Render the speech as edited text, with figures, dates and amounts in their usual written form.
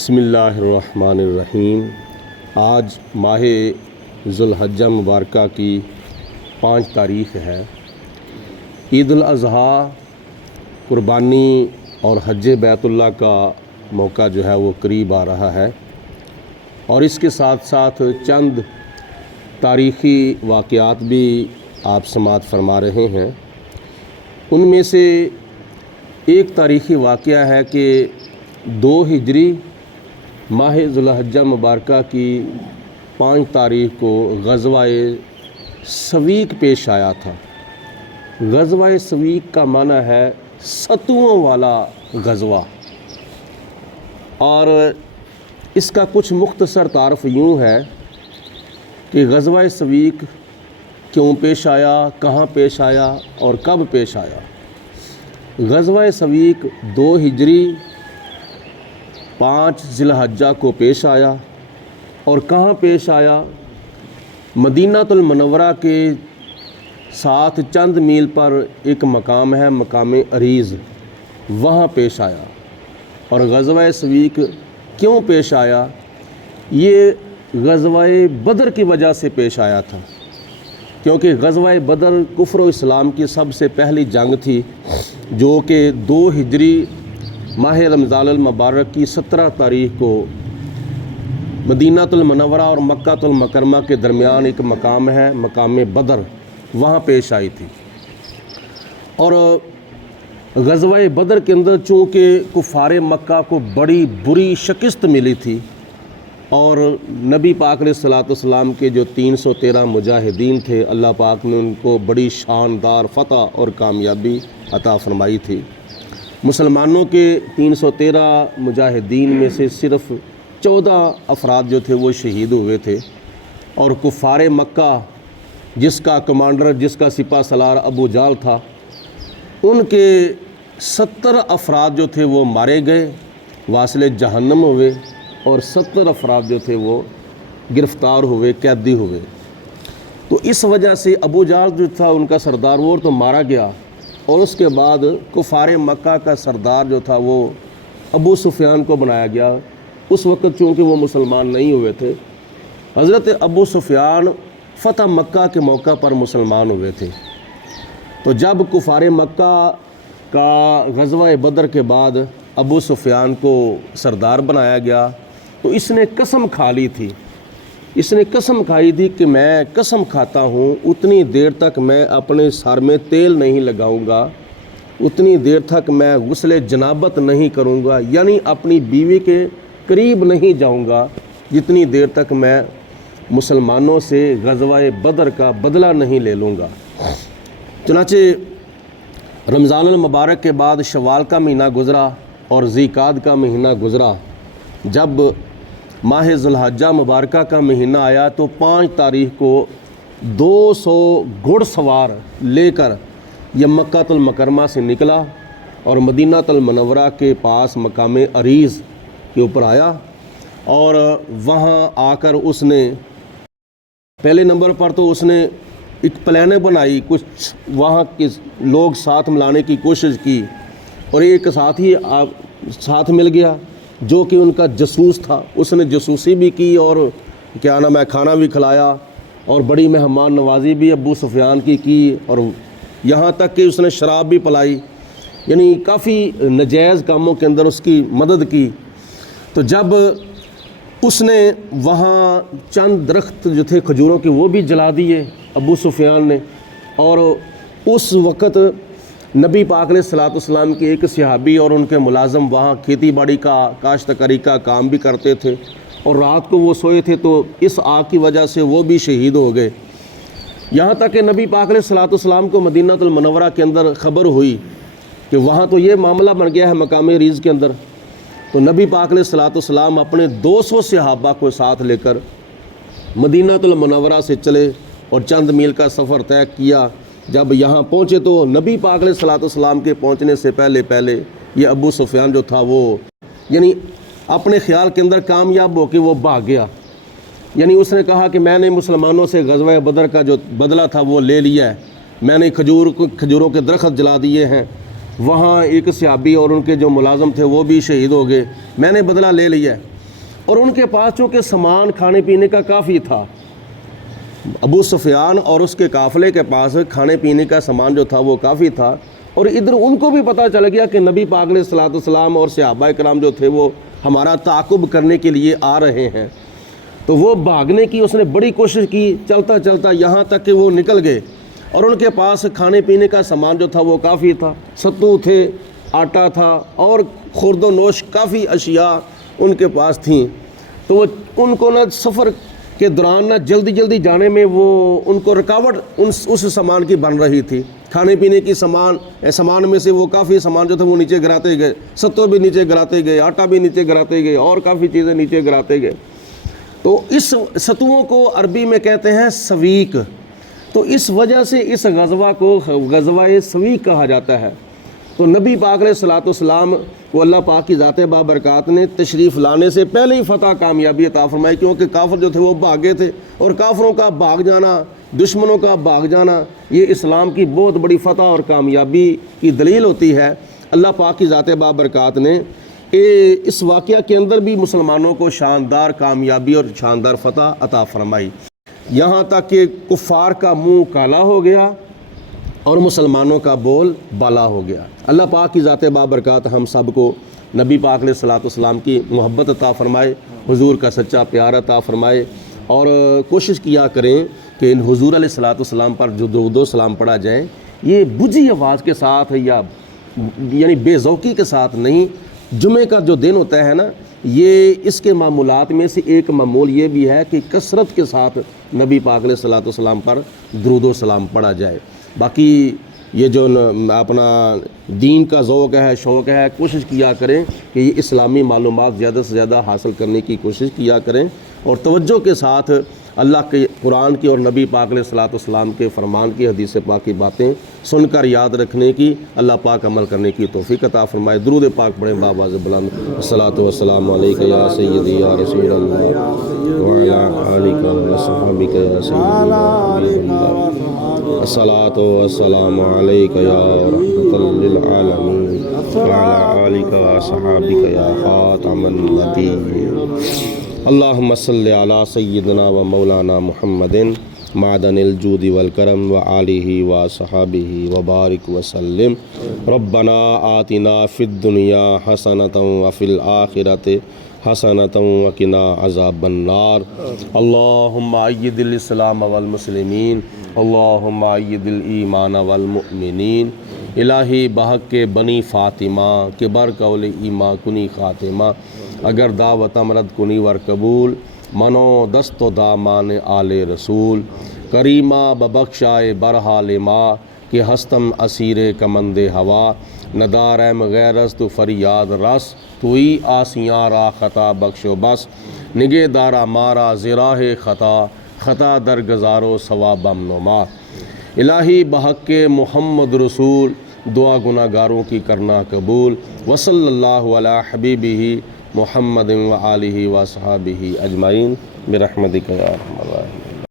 بسم اللہ الرحمن الرحیم۔ آج ماہ ذوالحجہ مبارکہ کی 5 تاریخ ہے۔ عید الاضحیٰ، قربانی اور حج بیت اللہ کا موقع جو ہے وہ قریب آ رہا ہے، اور اس کے ساتھ ساتھ چند تاریخی واقعات بھی آپ سماعت فرما رہے ہیں۔ ان میں سے ایک تاریخی واقعہ ہے کہ 2 ہجری ماہ ذوالحجہ مبارکہ کی 5 تاریخ کو غزوہ سویق پیش آیا تھا۔ غزوہ سویق کا معنی ہے ستوؤں والا غزوہ، اور اس کا کچھ مختصر تعارف یوں ہے کہ غزوہ سویق کیوں پیش آیا، کہاں پیش آیا اور کب پیش آیا۔ غزوہ سویق 2 ہجری 5 ذی الحجہ کو پیش آیا، اور کہاں پیش آیا؟ مدینہ المنورہ کے ساتھ چند میل پر ایک مقام ہے، مقام عریض، وہاں پیش آیا۔ اور غزوہ سویق کیوں پیش آیا؟ یہ غزوہ بدر کی وجہ سے پیش آیا تھا، کیونکہ غزوہ بدر کفر و اسلام کی سب سے پہلی جنگ تھی، جو کہ 2 ہجری ماہ رمضان المبارک کی 17 تاریخ کو مدینہ المنورہ اور مکہ المکرمہ کے درمیان ایک مقام ہے، مقام بدر، وہاں پیش آئی تھی۔ اور غزوہ بدر کے اندر چونکہ کفار مکہ کو بڑی بری شکست ملی تھی، اور نبی پاک علیہ الصلوۃ والسلام کے جو 313 مجاہدین تھے، اللہ پاک نے ان کو بڑی شاندار فتح اور کامیابی عطا فرمائی تھی۔ مسلمانوں کے 313 مجاہدین میں سے صرف 14 افراد جو تھے وہ شہید ہوئے تھے، اور کفار مکہ جس کا کمانڈر، جس کا سپہ سالار ابو جہل تھا، ان کے 70 افراد جو تھے وہ مارے گئے، واصل جہنم ہوئے، اور 70 افراد جو تھے وہ گرفتار ہوئے، قیدی ہوئے۔ تو اس وجہ سے ابو جہل جو تھا ان کا سردار، وہ تو مارا گیا، اور اس کے بعد کفار مکہ کا سردار جو تھا وہ ابو سفیان کو بنایا گیا۔ اس وقت چونکہ وہ مسلمان نہیں ہوئے تھے، حضرت ابو سفیان فتح مکہ کے موقع پر مسلمان ہوئے تھے۔ تو جب کفار مکہ کا غزوہ بدر کے بعد ابو سفیان کو سردار بنایا گیا، تو اس نے قسم کھا لی تھی، کہ میں قسم کھاتا ہوں اتنی دیر تک میں اپنے سر میں تیل نہیں لگاؤں گا، اتنی دیر تک میں غسل جنابت نہیں کروں گا، یعنی اپنی بیوی کے قریب نہیں جاؤں گا، جتنی دیر تک میں مسلمانوں سے غزوہ بدر کا بدلہ نہیں لے لوں گا۔ چنانچہ رمضان المبارک کے بعد شوال کا مہینہ گزرا اور ذی القعدہ کا مہینہ گزرا۔ جب ماہ ذوالحجہ مبارکہ کا مہینہ آیا تو 5 تاریخ کو 200 گھڑ سوار لے کر یہ مکہ المکرمہ سے نکلا، اور مدینہ المنورہ کے پاس مقام عریض کے اوپر آیا، اور وہاں آ کر اس نے پہلے نمبر پر تو اس نے ایک پلانیں بنائی، کچھ وہاں کے لوگ ساتھ ملانے کی کوشش کی، اور ایک ساتھی ساتھ مل گیا جو کہ ان کا جاسوس تھا۔ اس نے جاسوسی بھی کی، اور کیا نام ہے، کھانا بھی کھلایا، اور بڑی مہمان نوازی بھی ابو سفیان کی، اور یہاں تک کہ اس نے شراب بھی پلائی، یعنی کافی ناجائز کاموں کے اندر اس کی مدد کی۔ تو جب اس نے وہاں چند درخت جو تھے کھجوروں کے وہ بھی جلا دیے ابو سفیان نے، اور اس وقت نبی پاک علیہ الصلوۃ والسلام کے ایک صحابی اور ان کے ملازم وہاں کھیتی باڑی کا، کاشتکاری کا کام بھی کرتے تھے، اور رات کو وہ سوئے تھے، تو اس آگ کی وجہ سے وہ بھی شہید ہو گئے۔ یہاں تک کہ نبی پاک علیہ الصلوۃ والسلام کو مدینہ المنورہ کے اندر خبر ہوئی کہ وہاں تو یہ معاملہ بن گیا ہے مقام عریض کے اندر، تو نبی پاک علیہ الصلوۃ والسلام اپنے 200 صحابہ کو ساتھ لے کر مدینہ المنورہ سے چلے، اور چند میل کا سفر طے کیا۔ جب یہاں پہنچے تو نبی پاک علیہ الصلوۃ والسلام کے پہنچنے سے پہلے یہ ابو سفیان جو تھا وہ یعنی اپنے خیال کے اندر کامیاب ہو کے وہ بھاگ گیا، یعنی اس نے کہا کہ میں نے مسلمانوں سے غزوہ بدر کا جو بدلہ تھا وہ لے لیا ہے، میں نے کھجوروں کے درخت جلا دیے ہیں، وہاں ایک صحابی اور ان کے جو ملازم تھے وہ بھی شہید ہو گئے، میں نے بدلہ لے لیا ہے۔ اور ان کے پاس چونکہ سامان کھانے پینے کا کافی تھا، ابو سفیان اور اس کے قافلے کے پاس کھانے پینے کا سامان جو تھا وہ کافی تھا، اور ادھر ان کو بھی پتہ چل گیا کہ نبی پاک علیہ الصلوۃ والسلام اور صحابہ کرام جو تھے وہ ہمارا تعاقب کرنے کے لیے آ رہے ہیں۔ تو وہ بھاگنے کی اس نے بڑی کوشش کی، چلتا چلتا یہاں تک کہ وہ نکل گئے، اور ان کے پاس کھانے پینے کا سامان جو تھا وہ کافی تھا، ستو تھے، آٹا تھا، اور خورد و نوش کافی اشیاء ان کے پاس تھیں۔ تو وہ ان کو نہ سفر کے دوران نہ جلدی جانے میں وہ ان کو رکاوٹ اس سامان کی بن رہی تھی۔ کھانے پینے کی سامان میں سے وہ کافی سامان جو تھا وہ نیچے گراتے گئے، ستو بھی نیچے گراتے گئے، آٹا بھی نیچے گراتے گئے، اور کافی چیزیں نیچے گراتے گئے۔ تو اس ستوؤں کو عربی میں کہتے ہیں سویق، تو اس وجہ سے اس غزوہ کو غزوہ سویق کہا جاتا ہے۔ تو نبی پاک علیہ الصلوۃ والسلام کو اللہ پاک کی ذات بابرکات نے تشریف لانے سے پہلے ہی فتح کامیابی عطا فرمائی، کیونکہ کافر جو تھے وہ بھاگے تھے، اور کافروں کا بھاگ جانا، دشمنوں کا بھاگ جانا، یہ اسلام کی بہت بڑی فتح اور کامیابی کی دلیل ہوتی ہے۔ اللہ پاک کی ذات بابرکات نے اس واقعہ کے اندر بھی مسلمانوں کو شاندار کامیابی اور شاندار فتح عطا فرمائی، یہاں تک کہ کفار کا منہ کالا ہو گیا اور مسلمانوں کا بول بالا ہو گیا۔ اللہ پاک کی ذات بابرکات ہم سب کو نبی پاک علیہ الصلوۃ والسلام کی محبت عطا فرمائے، حضور کا سچا پیار عطا فرمائے، اور کوشش کیا کریں کہ ان حضور علیہ الصلوۃ والسلام پر جو درود و سلام پڑھا جائے، یہ بجھی آواز کے ساتھ یا یعنی بے ذوقی کے ساتھ نہیں۔ جمعے کا جو دن ہوتا ہے نا، یہ اس کے معمولات میں سے ایک معمول یہ بھی ہے کہ کثرت کے ساتھ نبی پاک علیہ الصلوۃ والسلام پر درود و سلام پڑھا جائے۔ باقی یہ جو اپنا دین کا ذوق ہے، شوق ہے، کوشش کیا کریں کہ یہ اسلامی معلومات زیادہ سے زیادہ حاصل کرنے کی کوشش کیا کریں، اور توجہ کے ساتھ اللہ کے قرآن کی اور نبی پاک علیہ الصلوۃ والسلام کے فرمان کی، حدیث پاک کی باتیں سن کر یاد رکھنے کی اللہ پاک عمل کرنے کی توفیق عطا فرمائے۔ درود پاک پڑھیں بآواز بلند، الصلاۃ والسلام علیک یا سیدی یا رسول اللہ وعلی آلک وصحبک یا سیدی الصلاۃ والسلام علیک یا رحمۃ للعالمین وعلی آلک وصحبک یا خاتم النبیین۔ اللہم صلی علی سیدنا و مولانا محمد معدن الجود والکرم وآلہ وصحبہ وبارک وسلم۔ ربنا آتنا فی الدنیا حسنۃ وفی الآخرۃ حسنۃ وقنا عذاب النار۔ اللہم اید الاسلام والمسلمین، اللہم اید الایمان والمؤمنین۔ الہی بحق کے بنی فاطمہ کے برقول ایما کنی خاتمہ، اگر دعوت امرد کنی ور قبول، منو دست و دامان آل رسول، کریمہ ببخشائے برحال ما کہ ہستم اسیر کمند ہوا، ندارم غیرست فریاد رس، توئی آسیاں را خطا بخش و بس، نگے دارا مارا زراہ خطا در گزارو ثوابم نما۔ الہی بحق کے محمد رسول دعا گناہ گاروں کی کرنا قبول، وصلی اللہ علی حبیبہ محمد و آلہ و صحابہ اجمعین برحمتک یا ارحم الراحمین۔